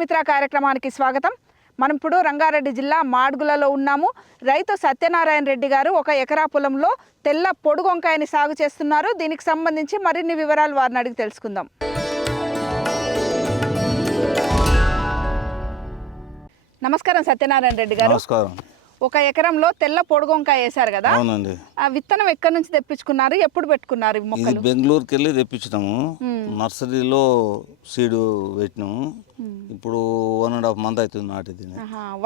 రైతుమిత్ర కార్యక్రమానికి స్వాగతం. మనం ఇప్పుడు రంగారెడ్డి జిల్లా మాడుగులలో ఉన్నాము. రైతు సత్యనారాయణ రెడ్డి గారు ఒక ఎకరా పొలంలో తెల్ల పొడుగు వంకాయని సాగు చేస్తున్నారు. దీనికి సంబంధించి మరిన్ని వివరాలు వారిని అడిగి తెలుసుకుందాం. నమస్కారం సత్యనారాయణ రెడ్డి గారు. నమస్కారం. ఒక ఎకరంలో తెల్ల పొడుగు వంకాయ వేశారు కదా? అవునండి. ఆ విత్తనం ఎక్కడి నుంచి తెప్పించుకున్నారు, ఎప్పుడు పెట్టుకున్నారు? ఇది బెంగళూరుకి వెళ్ళి తెప్పించినాము. నర్సరీలో సీడ్ పెట్టినాము. ఇప్పుడు 1.5 month అవుతుంది నాటిది.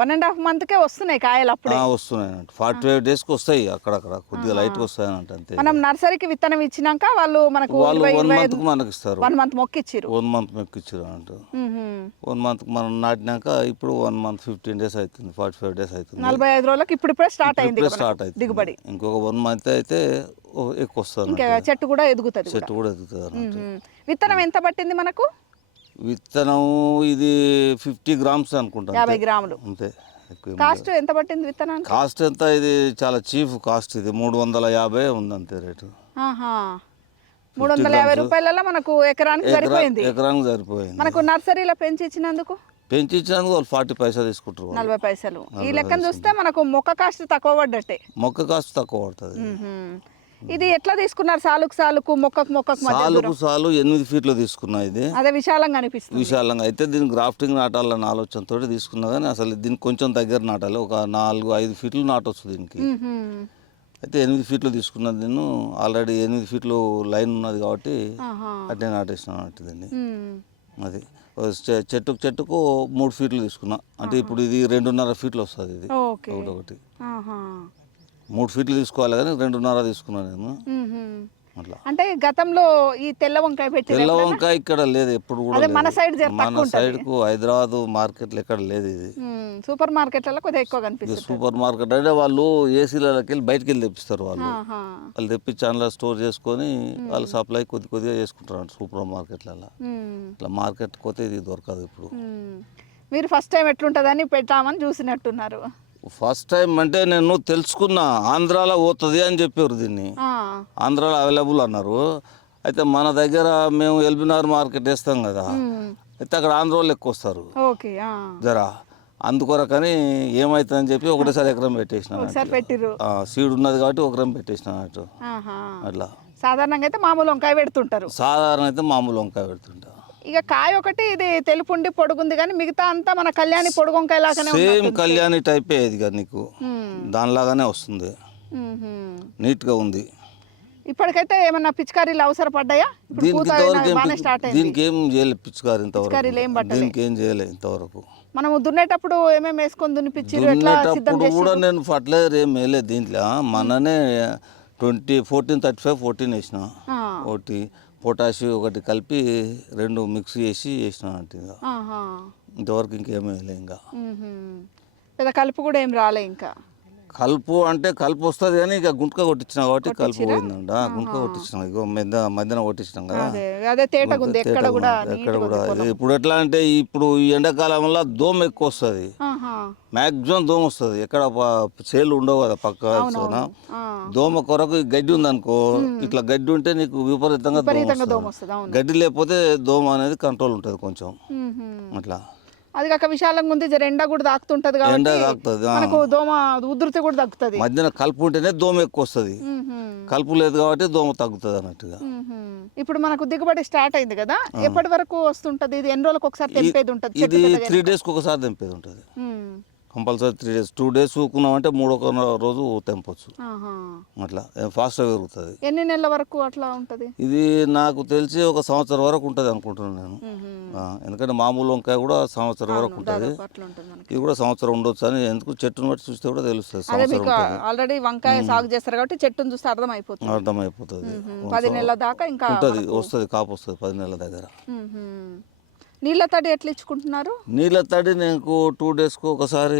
1.5 monthకే వస్తున్నాయి కాయలు? అప్పుడు వస్తున్నాయి. 45 daysకి వస్తాయి. అక్కడక్కడ కొద్దిగా లైట్గా వస్తాయి అంతే. మనం నర్సరీకి విత్తనం ఇచ్చినాక వాళ్ళు మనకు 1 month మనకి ఇస్తారు. 1 month మొక్కిచ్చారు. 1 month మొక్కిచ్చారు అంటూ 1 month మనం నాటినాక ఇప్పుడు 1 month 15 days అవుతుంది. 45 days అవుతుంది. 45 రోజులకు ఇప్పుడిప్పుడే స్టార్ట్ అయింది దిగుబడి. ఇంకొక 1 month అయితే ఎక్కువ వస్తుంది. చెట్టు కూడా ఎదుగుతుంది. విత్తనం ఎంత పట్టింది మనకు? విత్తనం ఇది 50 grams అనుకుంటా. 50 గ్రాములు అంతే. కాస్ట్ ఎంత పట్టింది విత్తనానికి? కాస్ట్ ఎంత? ఇది చాలా చీప్ కాస్ట్. ఇది 350 ఉంది అంతే రేటు. 350 రూపాయలలో మనకు ఎకరానికి సరిపోయింది. ఎకరానికి సరిపోయింది. మనకు నర్సరీలో పెంచి ఇచ్చినందుకు వాళ్ళు 40 పైసలు తీసుకుంటారు. 40 పైసలు. ఈ లెక్కన చూస్తే మనకు మొక్క కాస్ట్ తక్కువ పడ్డట్టే. మొక్క కాస్ట్ తక్కువ పడుతుంది. ఇది ఎట్లా తీసుకున్నారు? సాలుకు మొక్కకు సాలు 8 feet తీసుకున్నా. ఇది అదే విశాలంగా అనిపిస్తుంది. విశాలంగా అయితే దీనికి గ్రాఫ్టింగ్ నాటాలన్న ఆలోచనతో తీసుకున్నా, కానీ అసలు దీనికి కొంచెం దగ్గర నాటాలి. ఒక 4-5 feet నాటొచ్చు దీనికి. అయితే 8 feet తీసుకున్నది. నేను ఆల్రెడీ 8 feet లైన్ ఉన్నది కాబట్టి అట్టే నాటేసిన దీన్ని. అది చెట్టుకు 3 feet తీసుకున్నా. అంటే ఇప్పుడు ఇది 2.5 feet వస్తుంది. ఇది ఒకటి 3 feet తీసుకోవాలి, కానీ 2.5 తీసుకున్నాను నేను. అట్లా అంటే గతంలో ఈ తెల్ల వంకాయ ఇక్కడ లేదు ఎప్పుడు కూడా. మన సైడ్ కు హైదరాబాద్ మార్కెట్లో ఎక్కడ లేదు. ఇది సూపర్ మార్కెట్లలో కొద్దిగా ఎక్కువ కనిపిస్తుంది. సూపర్ మార్కెట్ అంటే వాళ్ళు ఏసీలకి వెళ్ళి బయటకు వెళ్ళి తెప్పిస్తారు. వాళ్ళు తెప్పించి అందులో స్టోర్ చేసుకొని వాళ్ళు సప్లై కొద్దిగా చేసుకుంటారు సూపర్ మార్కెట్లలో. ఇట్లా మార్కెట్ పోతే ఇది దొరకదు ఇప్పుడు. మీరు ఫస్ట్ టైం ఎట్లుంటుందని పెట్టామని చూసినట్టున్నారు. ఫస్ట్ టైం అంటే నేను తెలుసుకున్నా, ఆంధ్రాలో పోతుంది అని చెప్పారు. దీన్ని ఆంధ్రాలో అవైలబుల్ అన్నారు. అయితే మన దగ్గర మేము ఎల్బీనగర్ మార్కెట్ వేస్తాం కదా, అయితే అక్కడ ఆంధ్ర వాళ్ళు ఎక్కువ వస్తారు జరా. అందుకొరకని ఏమవుతుందని చెప్పి ఒకటేసారి ఎకరం పెట్టేసిన. సీడ్ ఉన్నది కాబట్టి ఎకరం పెట్టేసిన అన్నట్టు. అట్లా సాధారణంగా అయితే మామూలు వంకాయ పెడుతుంటారు. ఇక కాయ ఒకటి ఇది తెలుపుండి పొడుగుంది, కానీ మిగతా అంతా మన కళ్యాణి పొడుగు వంకాయ లాగానే సేమ్ కళ్యాణి టైపే. ఇది నీకు దానిలాగానే వస్తుంది. నీట్ గా ఉంది. ఇప్పటికైతే ఏమన్నా పిచికారీలు అవసరపడ్డాయా? దీనికి ఏం చేయలేదు పిచికారీ ఇంతవరకు. దీనికి ఏం చేయలేదు ఇంతవరకు. మనం దున్నేటప్పుడు ఏమేమి వేసుకొని దున్నిపించారు? కూడా నేను ఫర్టిలైజర్ ఏం వేయలేదు దీంట్లో. మననే 14-35-14 వేసిన. ఒకటి పొటాషియం ఒకటి కలిపి 2 మిక్స్ చేసి వేసినట్టు. ఇంతవరకు ఇంకేమీ వేయలే. ఇంకా పెద్ద కలుపు కూడా ఏం రాలే. ఇంకా కలుపు అంటే కలుపు వస్తుంది, కానీ ఇక గుంటక కొట్టించిన కాబట్టి కలుపు పోయిందంట. గుంటక కొట్టించిన మధ్యన కొట్టించినాం కదా. ఎక్కడ కూడా ఇప్పుడు ఎట్లా అంటే ఇప్పుడు ఈ ఎండాకాలంలో దోమ ఎక్కువ వస్తుంది. మ్యాక్సిమం దోమ వస్తుంది. ఎక్కడ చేలు ఉండవు కదా పక్క. దోమ కొరకు గడ్డి ఉందనుకో, ఇట్లా గడ్డి ఉంటే నీకు విపరీతంగా దోమ వస్తుంది. గడ్డి లేకపోతే దోమ అనేది కంట్రోల్ ఉంటుంది కొంచెం. అట్లా అది కాక విశాలంగా ఉంది, ఎండ కూడా తాకుతుంటది కాబట్టి దోమ ఉధృతి కూడా తగ్గుతుంది. మధ్యన కలుపు ఉంటేనే దోమ ఎక్కువ వస్తుంది. కలుపు లేదు కాబట్టి దోమ తగ్గుతుంది అన్నట్టుగా. ఇప్పుడు మనకు దిగుబడి స్టార్ట్ అయింది కదా, ఎప్పటి వరకు వస్తుంటది? ఇది ఎన్ని రోజులకు ఒకసారి తెంపేది ఉంటుంది? ఇది 3 daysకి ఒకసారి తెంపేది ఉంటుంది. Compulsory 3 days. 2 days ఊకున్నామంటే 3వ రోజు తెంపొచ్చు. అట్లా ఫాస్ట్గా పెరుగుతుంది. ఎన్ని నెలల వరకు అట్లా ఉంటుంది? ఇది నాకు తెలిసి 1 సంవత్సరం వరకు ఉంటుంది అనుకుంటున్నాను నేను. ఎందుకంటే మామూలు వంకాయ కూడా సంవత్సరం వరకు ఉంటుంది. ఇది కూడా సంవత్సరం ఉండొచ్చు అని. ఎందుకు చెట్టును బట్టి చూస్తే కూడా తెలుస్తుంది. ఆల్రెడీ వంకాయ సాగు చేస్తారు కాబట్టి చెట్టును చూస్తే అర్థమైపోతుంది. 10 నెలల దాకా ఇంకా ఉంటుంది, వస్తుంది, కాపు వస్తుంది 10 నెలల దగ్గర. నీళ్ళ తడి ఎట్లా ఇచ్చుకుంటున్నారు? నీళ్ళ తడి నేను 2 daysకు ఒకసారి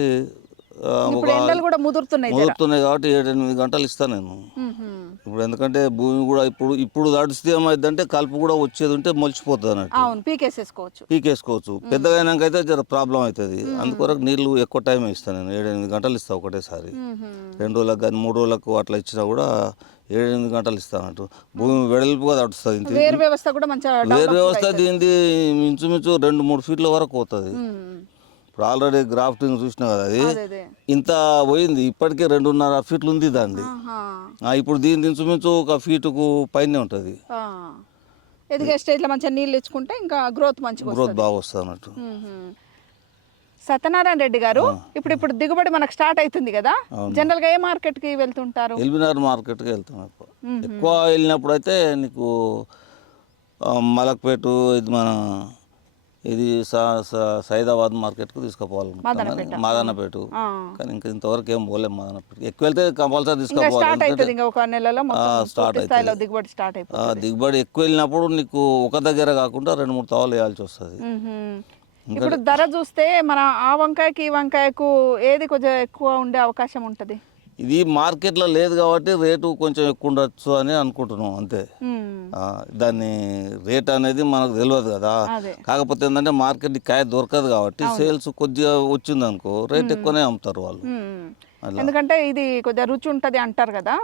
ఇప్పుడు ఎండలు కూడా ముదురుతున్నాయి జర. ముదురుతున్నాయి కాబట్టి 7-8 గంటలు ఇస్తాను నేను. మ్మ్హ్మ్. ఇప్పుడు ఎందుకంటే భూమి కూడా ఇప్పుడు తడిస్తే ఏమైందంటే కలుపు కూడా వచ్చేది ఉంటే మొలిచిపోతుంది అన్నట్టు, అవును, పీకేసేసుకోవచ్చు. పీకేసుకోవచ్చు. పెద్దగా అయినాక అయితే జర ప్రాబ్లం అవుతుంది. అందుకొరకు నీళ్ళు ఎక్కువ టైం ఇస్తాను నేను, 7-8 గంటలు ఇస్తాను ఒకటేసారి. మ్మ్హ్మ్. 2 రోజులకు కానీ 3 రోజులకు అట్లా ఇచ్చినా కూడా 7-8 గంటలు ఇస్తాను అన్నట్టు. భూమి వెడల్పుగా తడుస్తుంది. ఇంత వేరు వ్యవస్థ కూడా మంచిగా వేరు వ్యవస్థ దీనిది ఇంచుమించు 2-3 ఫీట్ల వరకు పోతుంది. ఇప్పుడు ఆల్రెడీ గ్రాఫ్టింగ్ చూసినా కదా, అది అదే. ఇంత పోయింది, ఇప్పటికే 2.5 ఫీట్లు ఉంది దాన్ని. ఆహా. ఇప్పుడు దీని ఇంచుమించు 1 ఫీటుకు పైనే ఉంటుంది. ఆ. ఎదిగే స్టేజ్లో మంచిగా నీళ్ళు ఇచ్చుకుంటే ఇంకా గ్రోత్ మంచిగా గ్రోత్ వస్తుంది. బాగా వస్తుంది అన్నట్టు. సత్యనారాయణ రెడ్డి గారు, ఇప్పుడు దిగుబడి మనకు స్టార్ట్ అవుతుంది కదా, జనరల్ గా ఏ మార్కెట్ కి వెళ్తుంటారు? ఎల్బినార్ మార్కెట్కి వెళ్తాం ఎక్కువ. ఎక్కువ వెళ్ళినప్పుడు అయితే నీకు మలక్పేట, ఇది మన ఇది సైదాబాద్ మార్కెట్కు తీసుకుపోవాలనుకుంటున్నాను, మాదన్నపేట. కానీ ఇంకా ఇంతవరకు ఏం పోలేం మాదన్నపేట. ఎక్కువ వెళ్తే కంపల్సరీ తీసుకుపోవాలి. స్టార్ట్ అవుతుంది ఇంకా ఒక నెలలో స్టార్ట్ స్థాయిలో దిగుబడి స్టార్ట్ అయిపోతుంది. దిగుబడి ఎక్కువ వెళ్ళినప్పుడు నీకు ఒక దగ్గర కాకుండా 2-3 తావులు వేయాల్సి వస్తుంది. ఇప్పుడు ధర చూస్తే మన ఆ వంకాయకి ఈ వంకాయకు ఏది కొంచెం ఎక్కువ ఉండే అవకాశం ఉంటుంది? ఇది మార్కెట్లో లేదు కాబట్టి రేటు కొంచెం ఎక్కువ ఉండొచ్చు అని అనుకుంటున్నాం అంతే. దాన్ని రేట్ అనేది మనకు తెలియదు కదా. కాకపోతే ఏంటంటే మార్కెట్ కాయ దొరకదు కాబట్టి సేల్స్ కొద్దిగా వచ్చింది అనుకో రేట్ ఎక్కువనే అమ్ముతారు వాళ్ళు. ఎందుకంటే ఇది కొద్దిగా రుచి ఉంటుంది అంటారు కదా.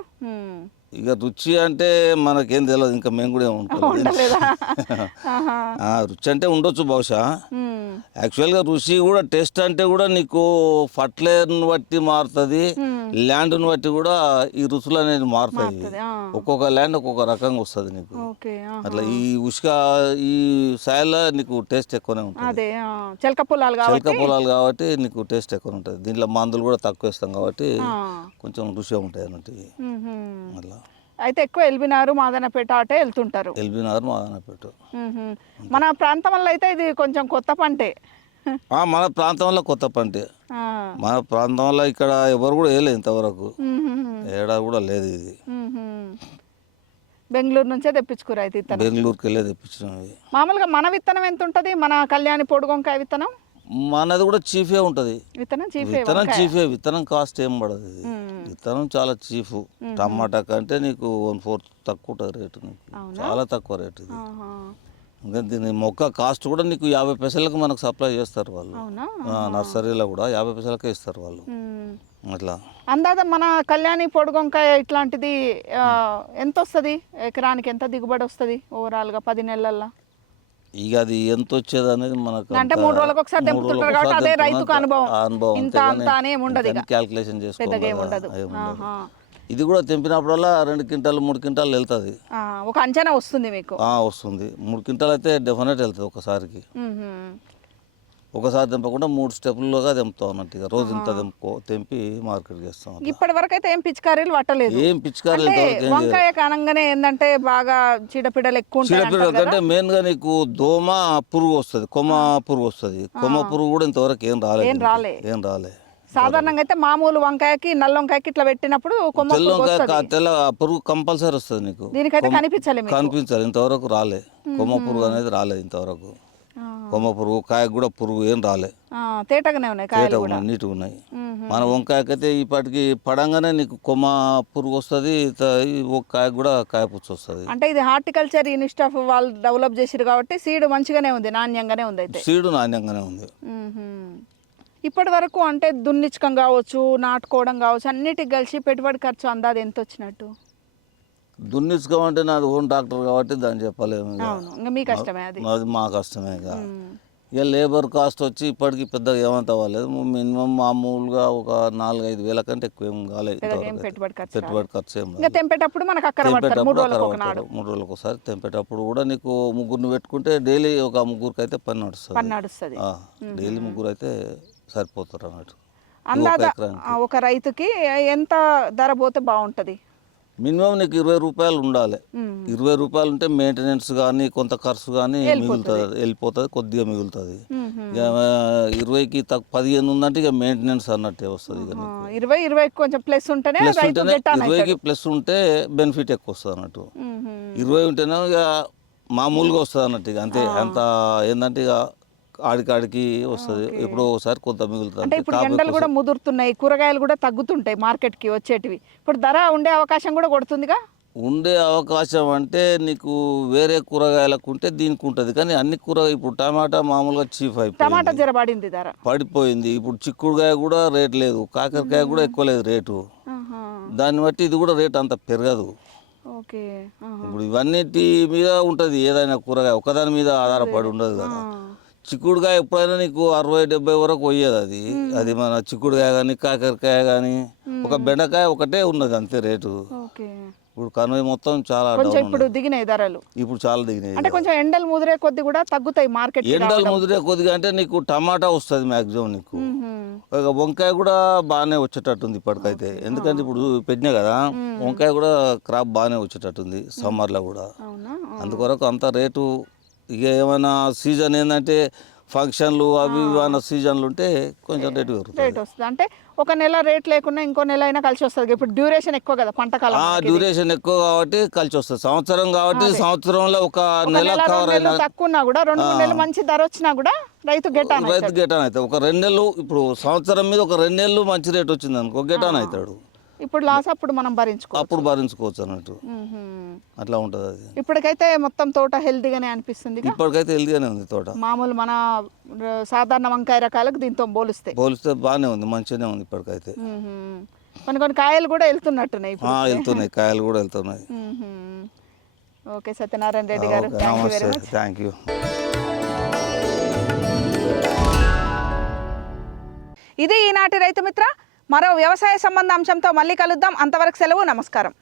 ఇక రుచి అంటే మనకేం తెలియదు, ఇంకా మేము కూడా రుచి అంటే ఉండొచ్చు బహుశా. యాక్చువల్గా రుచి కూడా టేస్ట్ అంటే కూడా నీకు ఫర్టిలైజర్ని బట్టి మారుతుంది, ల్యాండ్ని బట్టి కూడా ఈ రుచులు అనేది మారుతాయి. ఒక్కొక్క ల్యాండ్ ఒక్కొక్క రకంగా వస్తుంది నీకు. అట్లా ఈ ఉష్క ఈ సాయిల్లో నీకు టేస్ట్ ఎక్కువనే ఉంటుంది. చిలక పొలాలు కాబట్టి నీకు టేస్ట్ ఎక్కువ ఉంటుంది. దీంట్లో మందులు కూడా తక్కువ వేస్తాం కాబట్టి కొంచెం రుచిగా ఉంటాయి అన్నట్టు. అట్లా అయితే ఎక్కువ ఎల్బినారు, మాదన్నపేట అటే వెళ్తుంటారు. ఎల్బినారు, మాదన్నపేట. మన ప్రాంతం వల్ల అయితే ఇది కొంచెం కొత్త పంటే. మన ప్రాంతంలో కొత్త పంటే. మన ప్రాంతంలో ఇక్కడ ఎవరు కూడా వేయలేదు ఇంతవరకు, ఏడా కూడా లేదు ఇది. బెంగళూరు నుంచే తెప్పించుకోరు అయితే విత్తనం? బెంగళూరుకి వెళ్ళే తెప్పించినాం. మామూలుగా మన విత్తనం ఎంత ఉంటుంది? మన కళ్యాణి పొడుగొంకాయ విత్తనం మనది కూడా చీఫే ఉంటుంది. విత్తనం చీఫే, విత్తనం కాస్ట్ ఏం పడదు. ఇది విత్తనం చాలా చీఫ్. టమాటా కంటే నీకు 1/4 తక్కువ ఉంటుంది రేటు, నీకు చాలా తక్కువ రేటు ఇది. ఇంకా దీని మొక్క కాస్ట్ కూడా నీకు 50 పైసలకు మనకు సప్లై చేస్తారు వాళ్ళు. నర్సరీలో కూడా 50 పైసలకే ఇస్తారు వాళ్ళు. అట్లా అందాజ మన కళ్యాణి పొడుగొంకాయ ఇట్లాంటిది ఎంత వస్తుంది ఎకరానికి? ఎంత దిగుబడి వస్తుంది ఓవరాల్గా 10 నెలల్లో? ఇక అది ఎంత వచ్చేది అనేది మనకు అంటే 3 రోజులకు ఒకసారి తెంపుతుంటారు కాబట్టి అదే రైతుకు అనుభవం. ఇంత అంత అనే ఉండదు, క్యాల్కులేషన్ చేసుకోవాలి. ఇది కూడా తెంపినప్పుడల్లా 2 క్వింటాలు 3 క్వింటాలు వెళ్తుంది. ఒక అంచనా వస్తుంది మీకు? వస్తుంది. 3 క్వింటాలు అయితే డెఫినెట్ వెళ్తుంది ఒకసారికి. ఒకసారి తెంపకుండా 3 స్టెప్లుగా తెంపుతాం అన్నట్టు. ఇక రోజు ఇంత తెంపి మార్కెట్కి వేస్తాం. ఇప్పటి వరకు అయితే ఏం పిచికారీలు పట్టలేదు? ఏం పిచికారీలు వంకాయ కానంగానే ఏంటంటే బాగా చీడపీడలు ఎక్కువ ఉంటాయి. చీడపీడలు కంటే మెయిన్గా నీకు దోమ పురుగు వస్తుంది, కొమ్మ పురుగు వస్తుంది. కొమ్మ పురుగు కూడా ఇంతవరకు ఏం రాలే. సాధారణంగా అయితే మామూలు వంకాయకి నల్ల వంకాయకి ఇట్లా పెట్టినప్పుడు తెల్ల పురుగు కంపల్సరీ వస్తుంది నీకు. దీనికైతే కనిపించాలి. ఇంతవరకు రాలే కొమ్మ పురుగు అనేది రాలేదు ఇంతవరకు. కొమ్మ పురుగు, కాయ కూడా పురుగు ఏం రాలే. తేటగానే ఉన్నాయి, నీట్గా ఉన్నాయి. మన వంకాయకైతే ఇప్పటికి పడంగానే నీకు కొమ్మ పురుగు వస్తుంది, ఒక కాయ కూడా కాయ పుచ్చు వస్తుంది. అంటే ఇది హార్టికల్చర్ యూనివర్సిటీ ఆఫ్ వాళ్ళు డెవలప్ చేసిరు కాబట్టి సీడ్ మంచిగానే ఉంది, నాణ్యంగానే ఉంది. అయితే సీడ్ నాణ్యంగానే ఉంది. ఇప్పటి వరకు అంటే దున్నించడం కావచ్చు, నాటుకోవడం కావచ్చు, అన్నిటికి కలిసి పెట్టుబడి ఖర్చు అందాది ఎంత వచ్చినట్టు? దున్నించుకోమంటే నాది ఓన్ ట్రాక్టర్ కాబట్టి దాన్ని చెప్పలేము. అది మా కష్టమే. ఇక లేబర్ కాస్ట్ వచ్చి ఇప్పటికి పెద్దగా ఏమంత అవ్వలేదు. మినిమం మామూలుగా ఒక 4-5 వేల కంటే ఎక్కువ ఏం కాలేదు. పెట్టుబడి ఖర్చు ఏం లేదు. తెంపేటప్పుడు 3 రోజులకు ఒకసారి తెంపేటప్పుడు కూడా నీకు 3 పెట్టుకుంటే డైలీ ఒక 3 అయితే పని నడుస్తుంది. డైలీ 3 అయితే సరిపోతారు అన్నట్టు. ఒక రైతుకి ఎంత ధర పోతే బాగుంటుంది? మినిమం నీకు 20 రూపాయలు ఉండాలి. 20 రూపాయలు ఉంటే మెయింటెనెన్స్ కానీ కొంత ఖర్చు కానీ వెళ్ళిపోతుంది, కొద్దిగా మిగులుతుంది. 20కి 15 ఉందంటే ఇక మెయింటెనెన్స్ అన్నట్టే వస్తుంది. 20 కొంచెం ప్లస్ ఉంటేనే 20కి ప్లస్ ఉంటే బెనిఫిట్ ఎక్కువ వస్తుంది అన్నట్టు. 20 ఉంటేనే ఇక మామూలుగా వస్తుంది అన్నట్టు. ఇక అంతే. అంత ఏంటంటే ఇక ఆడికాడికి వస్తుంది, ఎప్పుడో ఒకసారి కొంత మిగులుతుంది. అంటే ఇప్పుడు ఎండలు కూడా ముదురుతున్నాయి, కూరగాయలు కూడా తగ్గుతుంటాయి మార్కెట్కి వచ్చేటివి. ఇప్పుడు ధర ఉండే అవకాశం కూడా కొడుతుందిగా. ఉండే అవకాశం అంటే నీకు వేరే కూరగాయలకు ఉంటే దీనికి ఉంటుంది, కానీ అన్ని ఇప్పుడు టమాటా మామూలుగా చీఫ్ అయిపోయింది, టమాటా జర పడింది ధర, పడిపోయింది. ఇప్పుడు చిక్కుడుకాయ కూడా రేట్ లేదు, కాకరకాయ కూడా ఎక్కువ లేదు రేటు. దాన్ని బట్టి ఇది కూడా రేట్ అంత పెరగదు. ఓకే. ఇప్పుడు ఇవన్నిటి మీద ఉంటుంది, ఏదైనా కూరగాయ ఒకదాని మీద ఆధారపడి ఉండదు కదా. చిక్కుడుకాయ ఎప్పుడైనా నీకు 60-70 వరకు పోయేది అది. అది మన చిక్కుడుకాయ కానీ కాకరకాయ కానీ, ఒక బెండకాయ ఒకటే ఉన్నది అంతే రేటు. ఓకే. ఇప్పుడు కనుమ మొత్తం చాలా కొంచెం ఇప్పుడు దిగినాయి ధరలు, ఇప్పుడు చాలా దిగినాయి. అంటే కొంచెం ఎండలు ముదిరే కొద్ది కూడా తగ్గుతాయి మార్కెట్. ఎండలు ముదిరే కొద్దిగా అంటే నీకు టమాటా వస్తుంది మ్యాక్సిమం నీకు. వంకాయ కూడా బాగానే వచ్చేటట్టుంది ఇప్పటికైతే, ఎందుకంటే ఇప్పుడు పెట్టినా కదా వంకాయ కూడా క్రాప్ బాగానే వచ్చేటట్టుంది సమ్మర్లో కూడా. అందుకొరకు అంత రేటు. ఇక ఏమైనా సీజన్ ఏంటంటే ఫంక్షన్లు అవి ఏమైనా సీజన్లు ఉంటే కొంచెం రేటు రేట్ వస్తుంది. అంటే ఒక నెల రేట్ లేకుండా ఇంకో నెల అయినా కలిసి వస్తుంది. ఇప్పుడు డ్యూరేషన్ ఎక్కువ కదా పంట కాలం, డ్యూరేషన్ ఎక్కువ కాబట్టి కలిసి వస్తుంది. సంవత్సరం కాబట్టి సంవత్సరంలో ఒక నెల కవర్ అయినా తక్కువ ఉన్నా కూడా 2-3 నెలలు మంచి ధర వచ్చినా కూడా రైతు గెటాన్ అవుతాడు. ఒక 2 నెలలు ఇప్పుడు సంవత్సరం మీద ఒక 2 నెలలు మంచి రేట్ వచ్చింది అనుకో గెటాన్ అవుతాడు. ఇప్పుడు లాస్ అప్పుడు మనం భరించుకోవచ్చు అన్నట్టు, అట్లా ఉంటుంది అది. ఇప్పటికైతే మొత్తం తోట హెల్తీగానే అనిపిస్తుంది. ఇప్పటికైతే హెల్తీగానే ఉంది తోట. మామూలు మన సాధారణ వంకాయ రకాలకు దీంతో పోలిస్తే బాగానే ఉంది, మంచిగానే ఉంది ఇప్పటికైతే. కొన్ని కాయలు కూడా వెళ్తున్నట్టున్నాయి, వెళ్తున్నాయి కాయలు కూడా వెళ్తున్నాయి. ఓకే సత్యనారాయణ రెడ్డి గారు, థ్యాంక్ యూ. ఇది ఈనాటి రైతు మిత్ర. మరో వ్యవసాయ సంబంధ అంశంతో మళ్ళీ కలుద్దాం. అంతవరకు సెలవు, నమస్కారం.